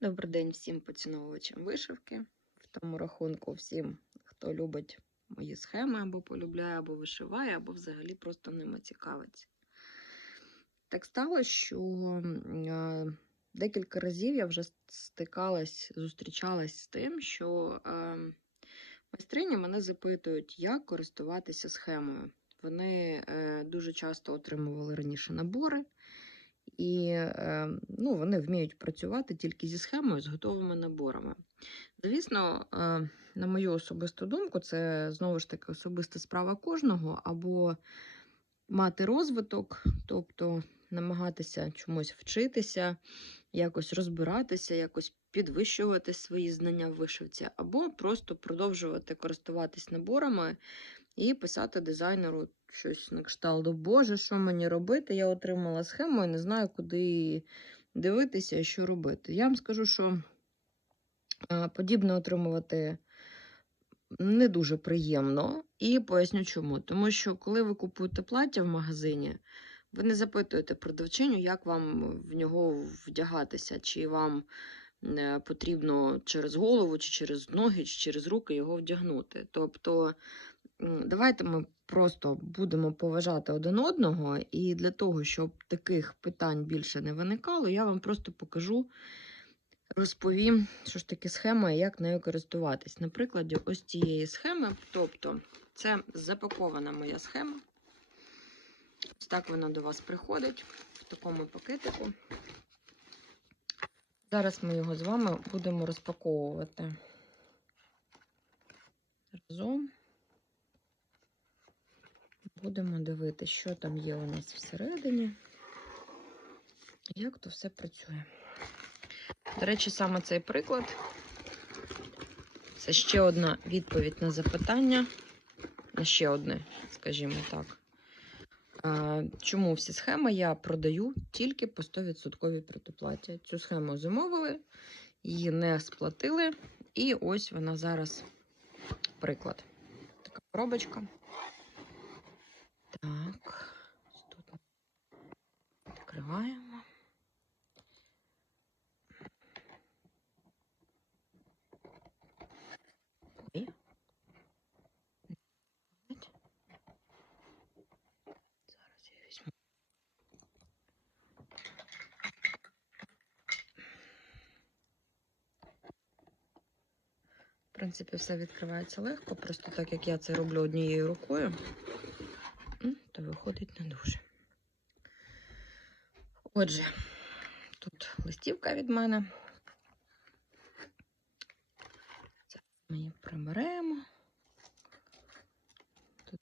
Добрий день всім поціновувачам вишивки. В тому рахунку всім, хто любить мої схеми або полюбляє, або вишиває, або взагалі просто ними цікавиться. Так сталося, що е, декілька разів я вже стикалась, зустрічалась з тим, що е, майстрині мене запитують, як користуватися схемою. Вони е, дуже часто отримували раніше набори. І е, ну, вони вміють працювати тільки зі схемою, з готовими наборами. Звісно, е, на мою особисту думку, це знову ж таки особиста справа кожного, або мати розвиток, тобто намагатися чомусь вчитися, якось розбиратися, якось підвищувати свої знання в вишивці, або просто продовжувати користуватись наборами і писати дизайнеру щось на кшталт, Боже, що мені робити? Я отримала схему і не знаю, куди дивитися що робити. Я вам скажу, що е, подібне отримувати не дуже приємно, і поясню чому. Тому що, коли ви купуєте плаття в магазині, ви не запитуєте продавчиню, як вам в нього вдягатися, чи вам е, потрібно через голову, чи через ноги, чи через руки його вдягнути. Тобто, давайте ми просто будемо поважати один одного, і для того, щоб таких питань більше не виникало, я вам просто покажу, розповім, що ж таке схема і як нею користуватись. На прикладі ось цієї схеми, тобто це запакована моя схема. Ось так вона до вас приходить в такому пакетику. Зараз ми його з вами будемо розпаковувати разом. Будемо дивитися, що там є у нас всередині, як то все працює. До речі, саме цей приклад це ще одна відповідь на запитання, на ще одне, скажімо так. Чому всі схеми я продаю тільки по 100% предоплаті. Цю схему замовили, її не сплатили, і ось вона зараз приклад. Така коробочка. Так, тут відкриваємо. Ой. Зараз я візьму. В принципі, все відкривається легко, просто так як я це роблю однією рукою, не дуже. Отже, тут листівка від мене. Зараз ми її приберемо. Тут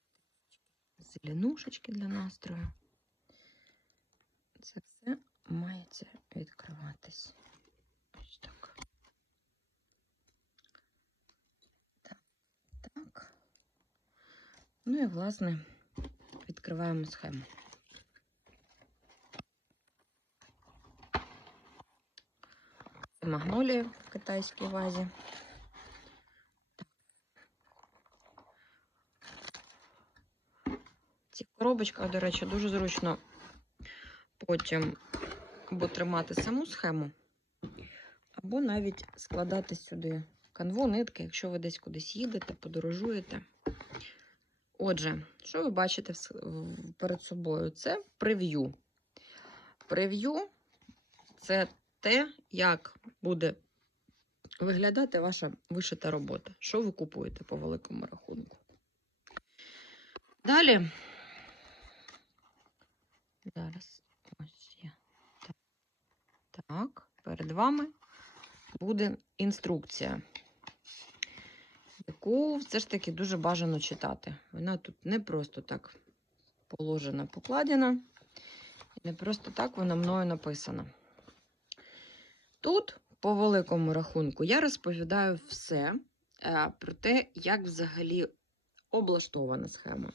зеленушечки для настрою. Це все мається відкриватись. Ось так. Так. Так. Ну і, власне, відкриваємо схему. Це магнолія в китайській вазі. Цих коробочках, до речі, дуже зручно потім або тримати саму схему, або навіть складати сюди канву, нитки, якщо ви десь кудись їдете, подорожуєте. Отже, що ви бачите перед собою? Це прев'ю. Прев'ю це те, як буде виглядати ваша вишита робота. Що ви купуєте по великому рахунку. Далі. Зараз ось. Так. так, перед вами буде інструкція, яку все ж таки дуже бажано читати. Вона тут не просто так положена, покладена, і не просто так вона мною написана. Тут, по великому рахунку, я розповідаю все е, про те, як взагалі облаштована схема.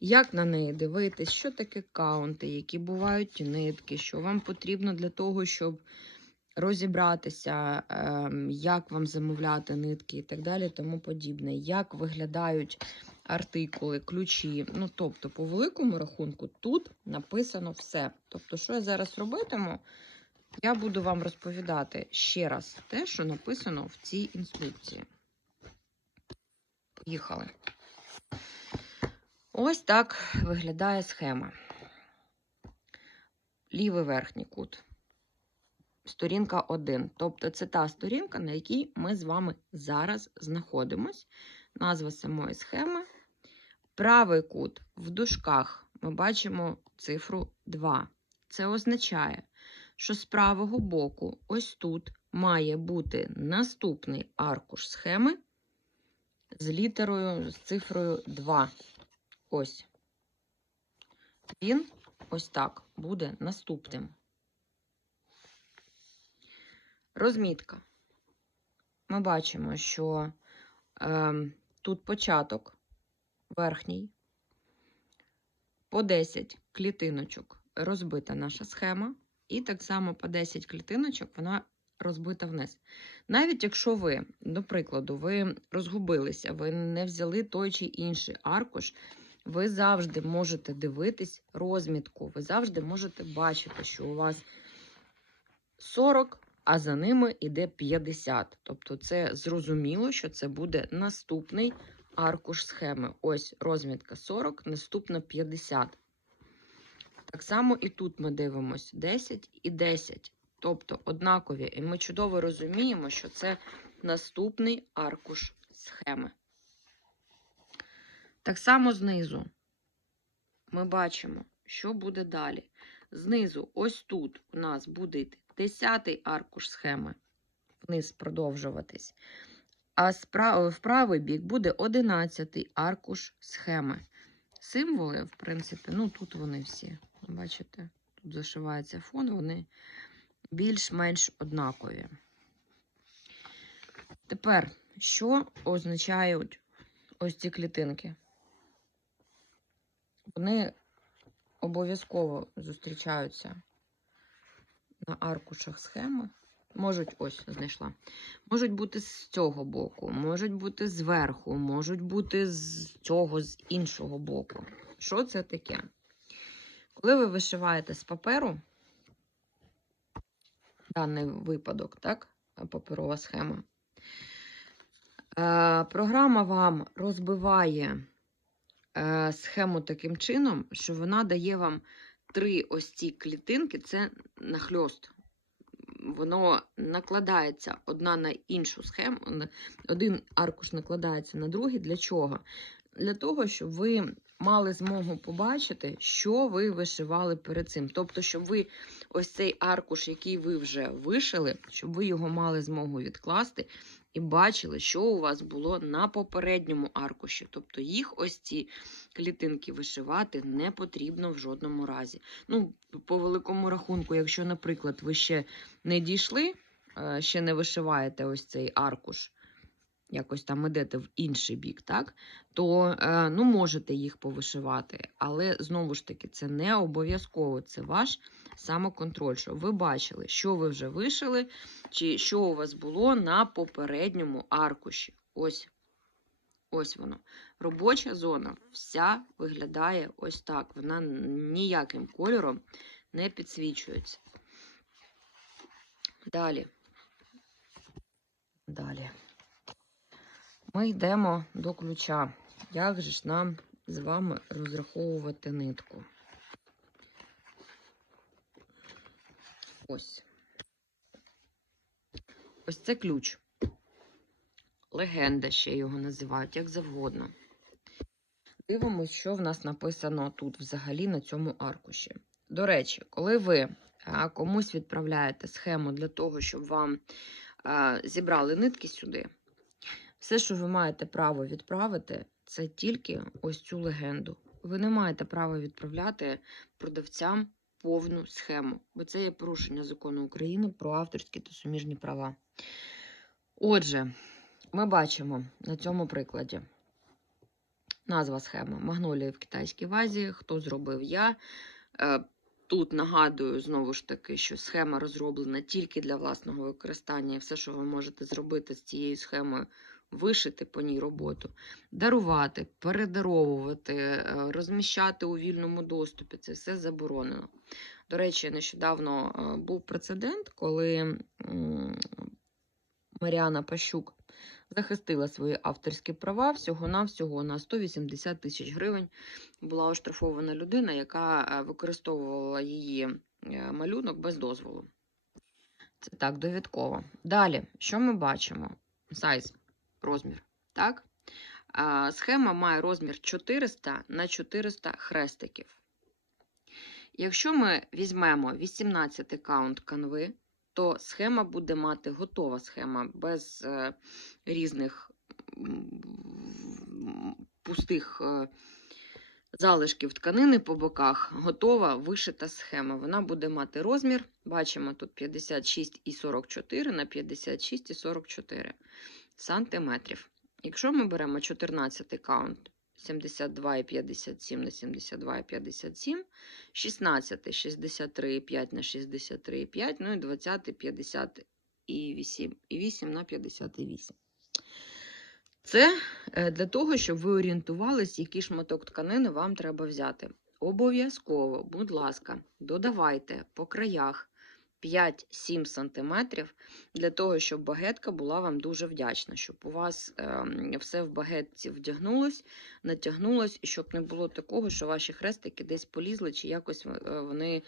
Як на неї дивитись, що таке каунти, які бувають нитки, що вам потрібно для того, щоб розібратися, ем, як вам замовляти нитки і так далі, тому подібне, як виглядають артикули, ключі. Ну, тобто, по великому рахунку, тут написано все. Тобто, що я зараз робитиму, я буду вам розповідати ще раз те, що написано в цій інструкції. Поїхали. Ось так виглядає схема. Лівий верхній кут. Сторінка 1. Тобто це та сторінка, на якій ми з вами зараз знаходимось. Назва самої схеми. Правий кут в дужках ми бачимо цифру 2. Це означає, що з правого боку, ось тут, має бути наступний аркуш схеми з літерою, з цифрою 2. Ось. Він ось так буде наступним. Розмітка. Ми бачимо, що е, тут початок верхній. По 10 клітиночок розбита наша схема. І так само по 10 клітиночок вона розбита вниз. Навіть якщо ви, до прикладу, ви розгубилися, ви не взяли той чи інший аркуш, ви завжди можете дивитись розмітку, ви завжди можете бачити, що у вас 40, а за ними йде 50. Тобто, це зрозуміло, що це буде наступний аркуш схеми. Ось розмітка 40, наступна 50. Так само і тут ми дивимося 10 і 10. Тобто однакові. І ми чудово розуміємо, що це наступний аркуш схеми. Так само знизу ми бачимо, що буде далі. Знизу, ось тут, у нас буде йти 10 аркуш схеми, вниз продовжуватись. А в правий бік буде 11 аркуш схеми. Символи, в принципі, ну тут вони всі. Бачите, тут зашивається фон, вони більш-менш однакові. Тепер, що означають ось ці клітинки? Вони обов'язково зустрічаються на аркушах схеми. Можуть, ось, знайшла. Можуть бути з цього боку, можуть бути зверху, можуть бути з цього, з іншого боку. Що це таке? Коли ви вишиваєте з паперу, даний випадок, так, паперова схема, е, програма вам розбиває е, схему таким чином, що вона дає вам три ось ці клітинки, це нахльост. Воно накладається одна на іншу схему, один аркуш накладається на другий. Для чого? Для того, щоб ви мали змогу побачити, що ви вишивали перед цим. Тобто, щоб ви ось цей аркуш, який ви вже вишили, щоб ви його мали змогу відкласти і бачили, що у вас було на попередньому аркуші. Тобто їх ось ці клітинки вишивати не потрібно в жодному разі. Ну, по великому рахунку, якщо, наприклад, ви ще не дійшли, е, ще не вишиваєте ось цей аркуш, якось там ідете в інший бік, так? то е, ну, можете їх повишивати. Але знову ж таки, це не обов'язково, це ваш самоконтроль, щоб ви бачили, що ви вже вишили, чи що у вас було на попередньому аркуші. Ось. Ось воно. Робоча зона вся виглядає ось так. Вона ніяким кольором не підсвічується. Далі. Далі. Ми йдемо до ключа. Як же ж нам з вами розраховувати нитку? Ось. Ось це ключ. Легенда ще його називають, як завгодно. Дивимось, що в нас написано тут взагалі на цьому аркуші. До речі, коли ви комусь відправляєте схему для того, щоб вам зібрали нитки сюди, все, що ви маєте право відправити, це тільки ось цю легенду. Ви не маєте права відправляти продавцям повну схему, бо це є порушення закону України про авторські та суміжні права. Отже, ми бачимо на цьому прикладі назва схеми Магнолії в китайській вазі. Хто зробив я? Е, Тут нагадую знову ж таки, що схема розроблена тільки для власного використання, і все, що ви можете зробити з цією схемою, вишити по ній роботу, дарувати, передаровувати, е, розміщати у вільному доступі це все заборонено. До речі, нещодавно е, був прецедент, коли Маріана Пащук захистила свої авторські права всього-навсього на 180 тисяч гривень. Була оштрафована людина, яка е, використовувала її малюнок без дозволу. Це так, довідково. Далі, що ми бачимо? Сайз, розмір. Так? Схема має розмір 400 на 400 хрестиків. Якщо ми візьмемо 18 каунт канви, то схема буде мати готова схема без е, різних пустих е, залишків тканини по боках. Готова вишита схема. Вона буде мати розмір. Бачимо тут 56,44 на 56,44 сантиметрів. Якщо ми беремо 14 каунт 72,57 на 72,57, 16 63,5 на 63,5, ну і 20 50,8 8 на 58. Це е, для того, щоб ви орієнтувались, який шматок тканини вам треба взяти. Обов'язково, будь ласка, додавайте по краях 5-7 см для того, щоб багетка була вам дуже вдячна, щоб у вас ем, все в багетці вдягнулось, натягнулось, і щоб не було такого, що ваші хрестики десь полізли, чи якось е, вони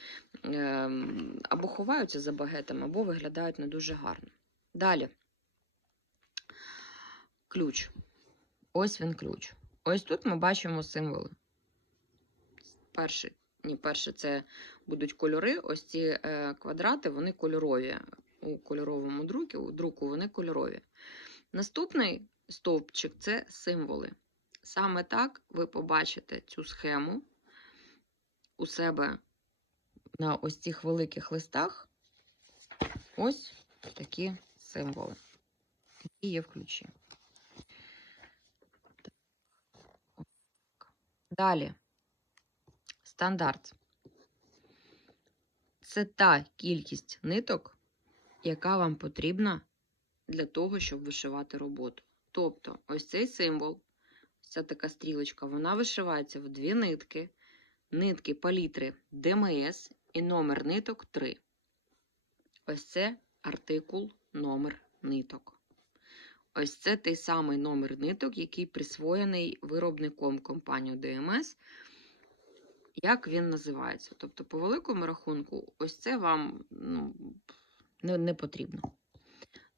ем, або ховаються за багетом, або виглядають не дуже гарно. Далі. Ключ. Ось він ключ. Ось тут ми бачимо символи. Перший, ні, перше це будуть кольори. Ось ці е, квадрати, вони кольорові. У кольоровому друку, у друку вони кольорові. Наступний стовпчик це символи. Саме так ви побачите цю схему у себе на ось цих великих листах. Ось такі символи, які є в ключі. Далі. Стандарт. Це та кількість ниток, яка вам потрібна для того, щоб вишивати роботу. Тобто, ось цей символ, ця така стрілочка, вона вишивається в дві нитки, нитки палітри ДМС і номер ниток 3. Ось це артикул номер ниток. Ось це той самий номер ниток, який присвоєний виробником компанії ДМС. Як він називається? Тобто, по великому рахунку, ось це вам ну, не, не потрібно.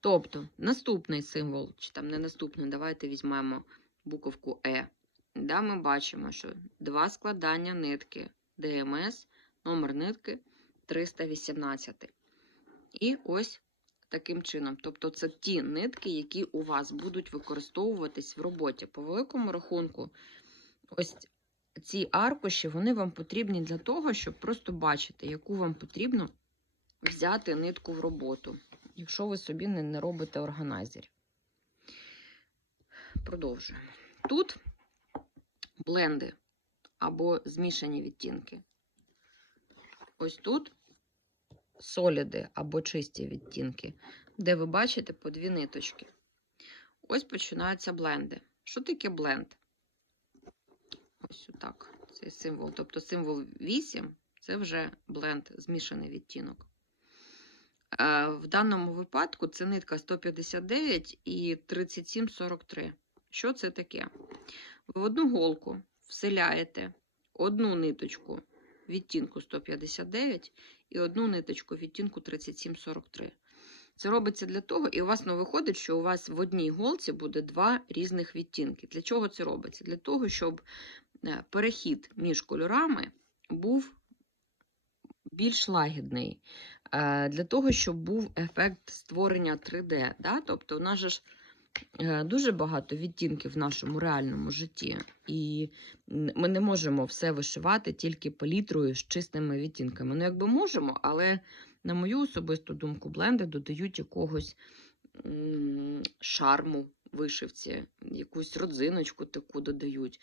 Тобто, наступний символ, чи там не наступний, давайте візьмемо буковку Е. Да, ми бачимо, що два складання нитки ДМС, номер нитки 318. І ось таким чином. Тобто, це ті нитки, які у вас будуть використовуватись в роботі. По великому рахунку, ось ці аркуші, вони вам потрібні для того, щоб просто бачити, яку вам потрібно взяти нитку в роботу, якщо ви собі не, робите органайзер. Продовжуємо. Тут бленди або змішані відтінки. Ось тут соліди або чисті відтінки, де ви бачите по дві ниточки. Ось починаються бленди. Що таке бленд? Ось отак. Цей символ. Тобто символ 8 це вже бленд, змішаний відтінок. Е, В даному випадку це нитка 159 і 3743. Що це таке? Ви в одну голку вселяєте одну ниточку відтінку 159 і одну ниточку відтінку 3743. Це робиться для того, і у вас ну, виходить, що у вас в одній голці буде два різних відтінки. Для чого це робиться? Для того, щоб перехід між кольорами був більш лагідний. Е, Для того, щоб був ефект створення 3D. Да? Тобто, у нас же ж е, дуже багато відтінків в нашому реальному житті. І ми не можемо все вишивати тільки палітрою з чистими відтінками. Ну, якби можемо, але на мою особисту думку, бленди додають якогось шарму вишивці, якусь родзиночку таку додають.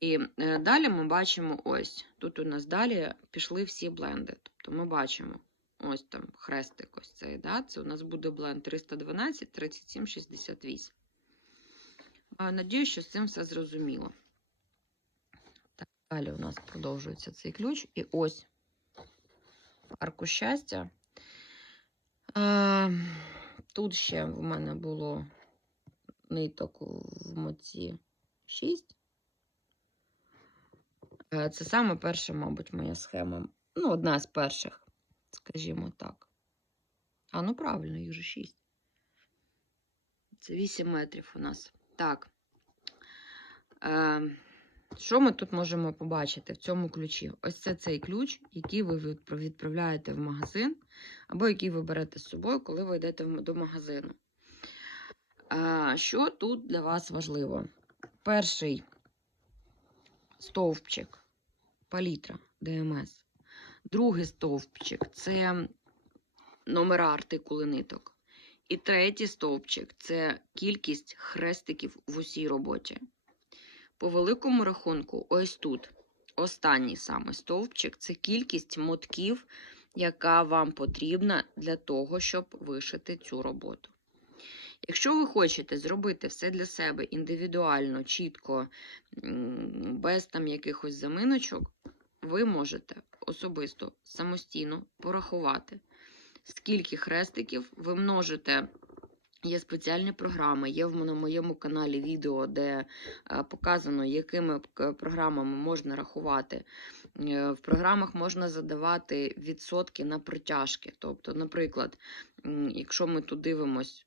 І е, далі ми бачимо ось. Тут у нас далі пішли всі бленди. Тобто ми бачимо ось там хрестик ось цей. Да? Це у нас буде бленд 312, 37, 68. А, Надію, що з цим все зрозуміло. Так, далі у нас продовжується цей ключ. І ось арку щастя. Е, тут ще в мене було ниток в моці 6. Е, Це саме перша, мабуть, моя схема. Ну, одна з перших, скажімо так. А, ну правильно, їх же 6. Це 8 метрів у нас. Так. Е, що ми тут можемо побачити в цьому ключі? Ось це цей ключ, який ви відправляєте в магазин, або який ви берете з собою, коли ви йдете до магазину. Що тут для вас важливо? Перший стовпчик палітра ДМС. Другий стовпчик це номера артикули ниток. І третій стовпчик це кількість хрестиків в усій роботі. По великому рахунку, ось тут останній саме стовпчик це кількість мотків, яка вам потрібна для того, щоб вишити цю роботу. Якщо ви хочете зробити все для себе індивідуально, чітко, без там якихось заминочок, ви можете особисто самостійно порахувати, скільки хрестиків ви множите. Є спеціальні програми, є в на моєму каналі відео, де е, показано, якими програмами можна рахувати. Е, В програмах можна задавати відсотки на притяжки. Тобто, наприклад, якщо ми тут дивимось,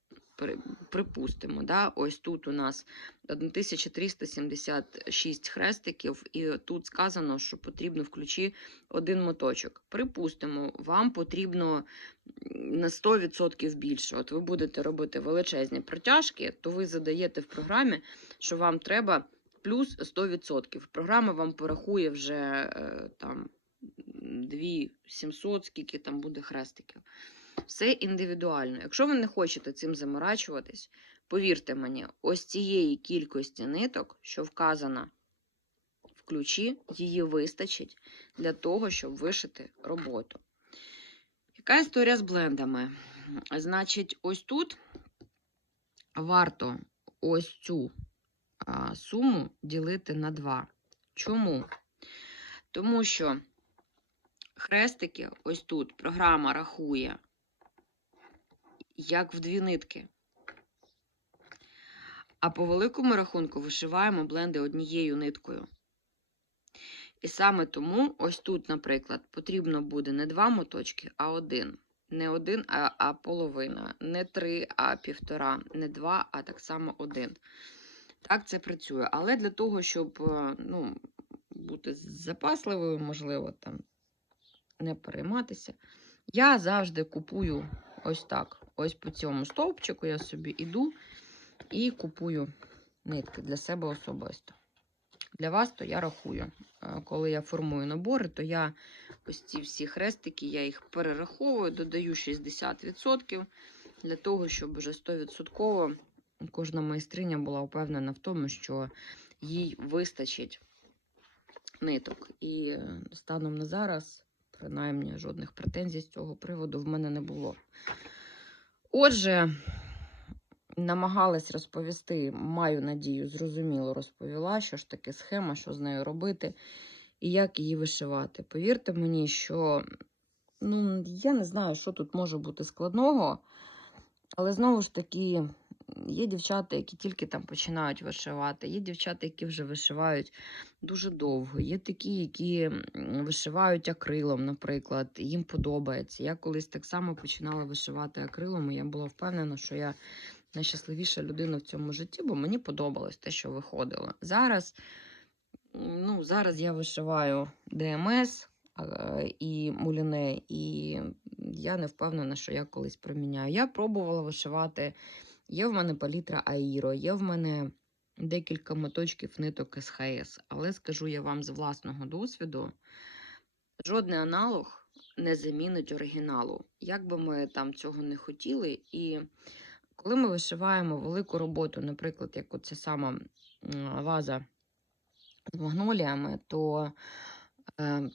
припустимо, да, ось тут у нас 1376 хрестиків, і тут сказано, що потрібно в ключі один моточок. Припустимо, вам потрібно на 100% більше. От ви будете робити величезні протяжки, то ви задаєте в програмі, що вам треба плюс 100%. Програма вам порахує вже е, там 2700, скільки там буде хрестиків. Все індивідуально. Якщо ви не хочете цим заморачуватись, повірте мені, ось цієї кількості ниток, що вказана в ключі, її вистачить для того, щоб вишити роботу. Яка історія з блендами? Значить, ось тут варто ось цю суму ділити на 2. Чому? Тому що хрестики, ось тут програма рахує як в дві нитки. А по великому рахунку вишиваємо бленди однією ниткою. І саме тому, ось тут, наприклад, потрібно буде не два моточки, а один. Не один, а, а половина. Не три, а півтора. Не два, а так само один. Так це працює. Але для того, щоб е, ну, бути запасливою, можливо, там не перейматися, я завжди купую ось так. Ось по цьому стовпчику я собі іду і купую нитки для себе особисто. Для вас то я рахую. Е, Коли я формую набори, то я ось ці всі хрестики, я їх перераховую, додаю 60% для того, щоб вже 100% кожна майстриня була впевнена в тому, що їй вистачить ниток. І е, станом на зараз, принаймні, жодних претензій з цього приводу в мене не було. Отже, намагалась розповісти, маю надію, зрозуміло розповіла, що ж таке схема, що з нею робити і як її вишивати. Повірте мені, що ну, я не знаю, що тут може бути складного, але знову ж таки. Є дівчата, які тільки там починають вишивати, є дівчата, які вже вишивають дуже довго. Є такі, які вишивають акрилом, наприклад, їм подобається. Я колись так само починала вишивати акрилом, і я була впевнена, що я найщасливіша людина в цьому житті, бо мені подобалось те, що виходило. Зараз, ну, зараз я вишиваю ДМС і муліне, і я не впевнена, що я колись проміняю. Я пробувала вишивати. Є в мене палітра Аїро, є в мене декілька моточків ниток СХС, але скажу я вам з власного досвіду, жодний аналог не замінить оригіналу. Як би ми там цього не хотіли. І коли ми вишиваємо велику роботу, наприклад, як оця сама ваза з магноліями, то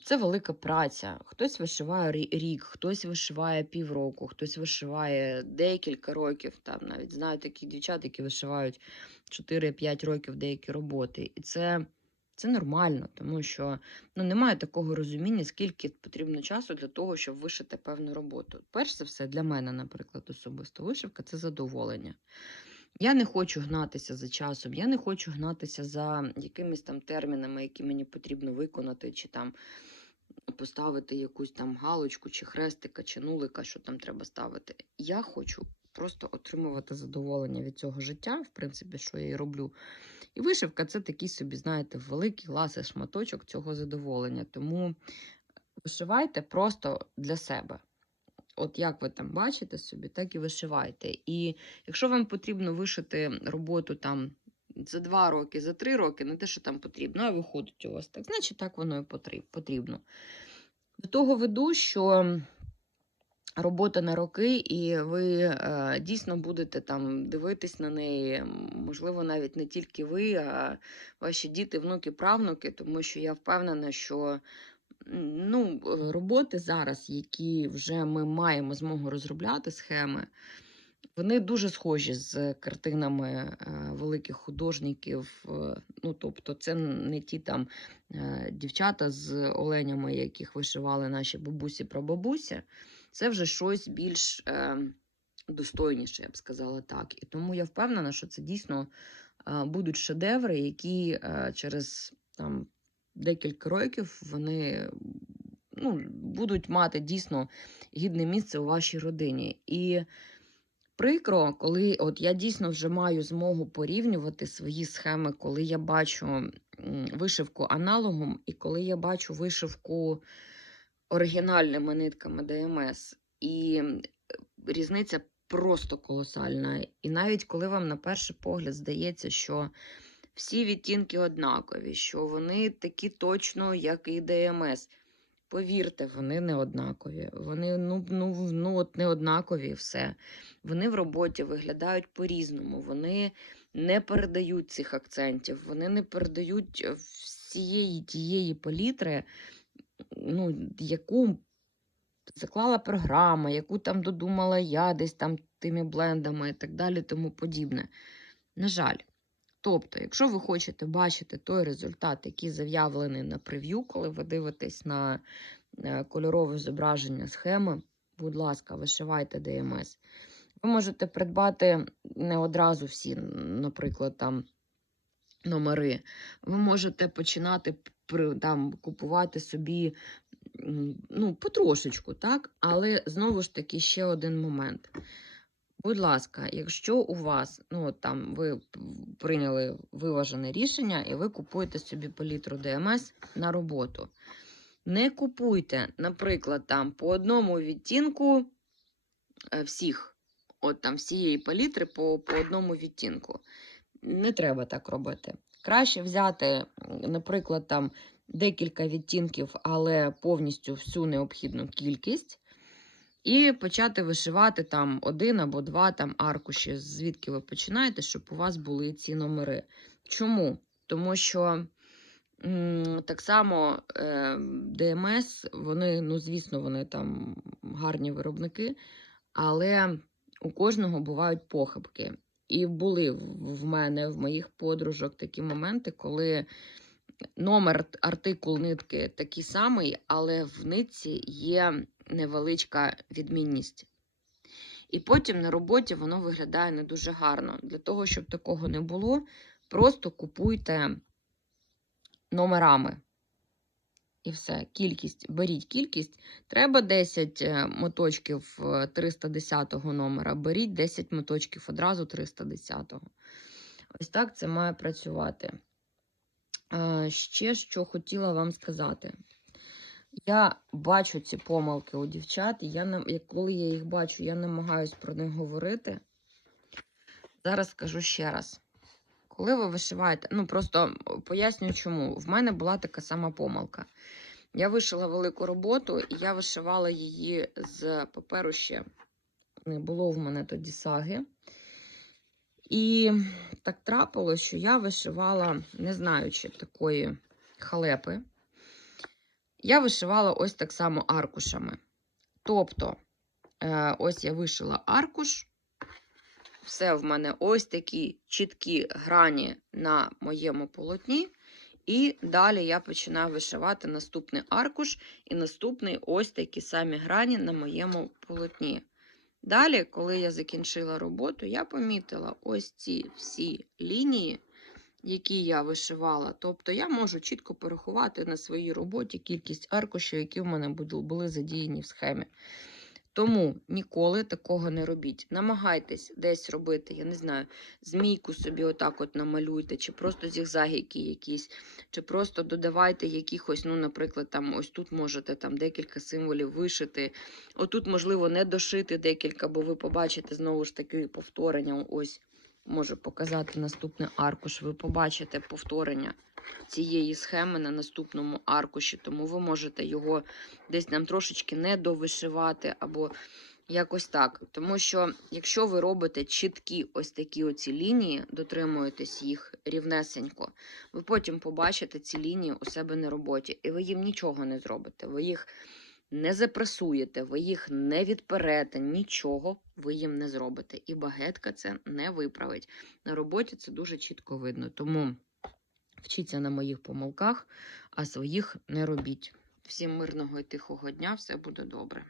це велика праця. Хтось вишиває рік, хтось вишиває півроку, хтось вишиває декілька років. Там навіть знаю такі дівчат, які вишивають 4-5 років деякі роботи. І це, Це нормально, тому що ну, немає такого розуміння, скільки потрібно часу для того, щоб вишити певну роботу. Перш за все, для мене, наприклад, особисто вишивка це задоволення. Я не хочу гнатися за часом, я не хочу гнатися за якимись там термінами, які мені потрібно виконати, чи там поставити якусь там галочку, чи хрестика, чи нулика, що там треба ставити. Я хочу просто отримувати задоволення від цього життя, в принципі, що я і роблю. І вишивка це такий собі, знаєте, великий ласий шматочок цього задоволення. Тому вишивайте просто для себе. От як ви там бачите собі, так і вишивайте. І якщо вам потрібно вишити роботу там за два роки, за три роки, не те, що там потрібно, а виходить у вас так, значить так воно і потрібно. До того веду, що робота на роки, і ви е, дійсно будете там дивитись на неї. Можливо, навіть не тільки ви, а ваші діти, внуки, правнуки, тому що я впевнена, що ну, е, роботи зараз, які вже ми маємо змогу розробляти схеми, вони дуже схожі з картинами е, великих художників. е, Ну, тобто, це не ті там дівчата з оленями, яких вишивали наші бабусі прабабусі. Це вже щось більш достойніше, я б сказала так. І тому я впевнена, що це дійсно будуть шедеври, які через там, декілька років вони ну, будуть мати дійсно гідне місце у вашій родині. І прикро, коли от я дійсно вже маю змогу порівнювати свої схеми, коли я бачу вишивку аналогом, і коли я бачу вишивку оригінальними нитками ДМС. І різниця просто колосальна. І навіть коли вам на перший погляд здається, що всі відтінки однакові, що вони такі точно, як і ДМС. Повірте, вони не однакові. Вони ну, ну, ну, от не однакові все. Вони в роботі виглядають по-різному. Вони не передають цих акцентів, вони не передають е, всієї тієї палітри, ну, яку заклала програма, яку там додумала я десь там тими блендами і так далі, тому подібне. На жаль. Тобто, якщо ви хочете бачити той результат, який заявлений на прев'ю, коли ви дивитесь на е, кольорове зображення схеми, будь ласка, вишивайте ДМС. Ви можете придбати не одразу всі, наприклад, там номери. Ви можете починати там, купувати собі ну, потрошечку, так? Але знову ж таки ще один момент. Будь ласка, якщо у вас, ну там ви прийняли виважене рішення і ви купуєте собі палітру ДМС на роботу. Не купуйте, наприклад, там по одному відтінку е, всіх, от там всієї палітри по, по одному відтінку. Не треба так робити. Краще взяти, наприклад, там декілька відтінків, але повністю всю необхідну кількість. І почати вишивати там один або два там аркуші, звідки ви починаєте, щоб у вас були ці номери. Чому? Тому що так само е, ДМС, вони, ну, звісно, вони там гарні виробники, але у кожного бувають похибки. І були в мене, в моїх подружок такі моменти, коли номер артикул нитки такий самий, але в нитці є невеличка відмінність. І потім на роботі воно виглядає не дуже гарно. Для того, щоб такого не було, просто купуйте номерами. І все, кількість, беріть кількість. Треба 10 е, моточків е, 310-го номера, беріть 10 моточків одразу 310-го. Ось так це має працювати. Е, Ще що хотіла вам сказати. Я бачу ці помилки у дівчат, і я, коли я їх бачу, я намагаюсь про них говорити. Зараз скажу ще раз. Коли ви вишиваєте, ну просто поясню чому. В мене була така сама помилка. Я вишила велику роботу, і я вишивала її з паперу ще. Не було в мене тоді саги. І так трапилось, що я вишивала, не знаючи такої халепи, я вишивала ось так само аркушами. Тобто, е, ось я вишила аркуш, все в мене ось такі чіткі грані на моєму полотні. І далі я починаю вишивати наступний аркуш і наступний ось такі самі грані на моєму полотні. Далі, коли я закінчила роботу, я помітила ось ці всі лінії, які я вишивала. Тобто я можу чітко порахувати на своїй роботі кількість аркушів, які в мене були задіяні в схемі. Тому ніколи такого не робіть. Намагайтесь десь робити, я не знаю, змійку собі отак от намалюйте, чи просто зігзагіки якісь, чи просто додавайте якихось, ну, наприклад, там ось тут можете там декілька символів вишити. Отут, можливо, не дошити декілька, бо ви побачите знову ж таки повторення. Ось можу показати наступний аркуш. Ви побачите повторення цієї схеми на наступному аркуші, тому ви можете його десь нам трошечки не довишивати або якось так. Тому що, якщо ви робите чіткі ось такі оці лінії, дотримуєтесь їх рівнесенько, ви потім побачите ці лінії у себе на роботі, і ви їм нічого не зробите. Ви їх не запресуєте, ви їх не відперете, нічого ви їм не зробите. І багетка це не виправить. На роботі це дуже чітко видно. Тому вчіться на моїх помилках, а своїх не робіть. Всім мирного і тихого дня, все буде добре.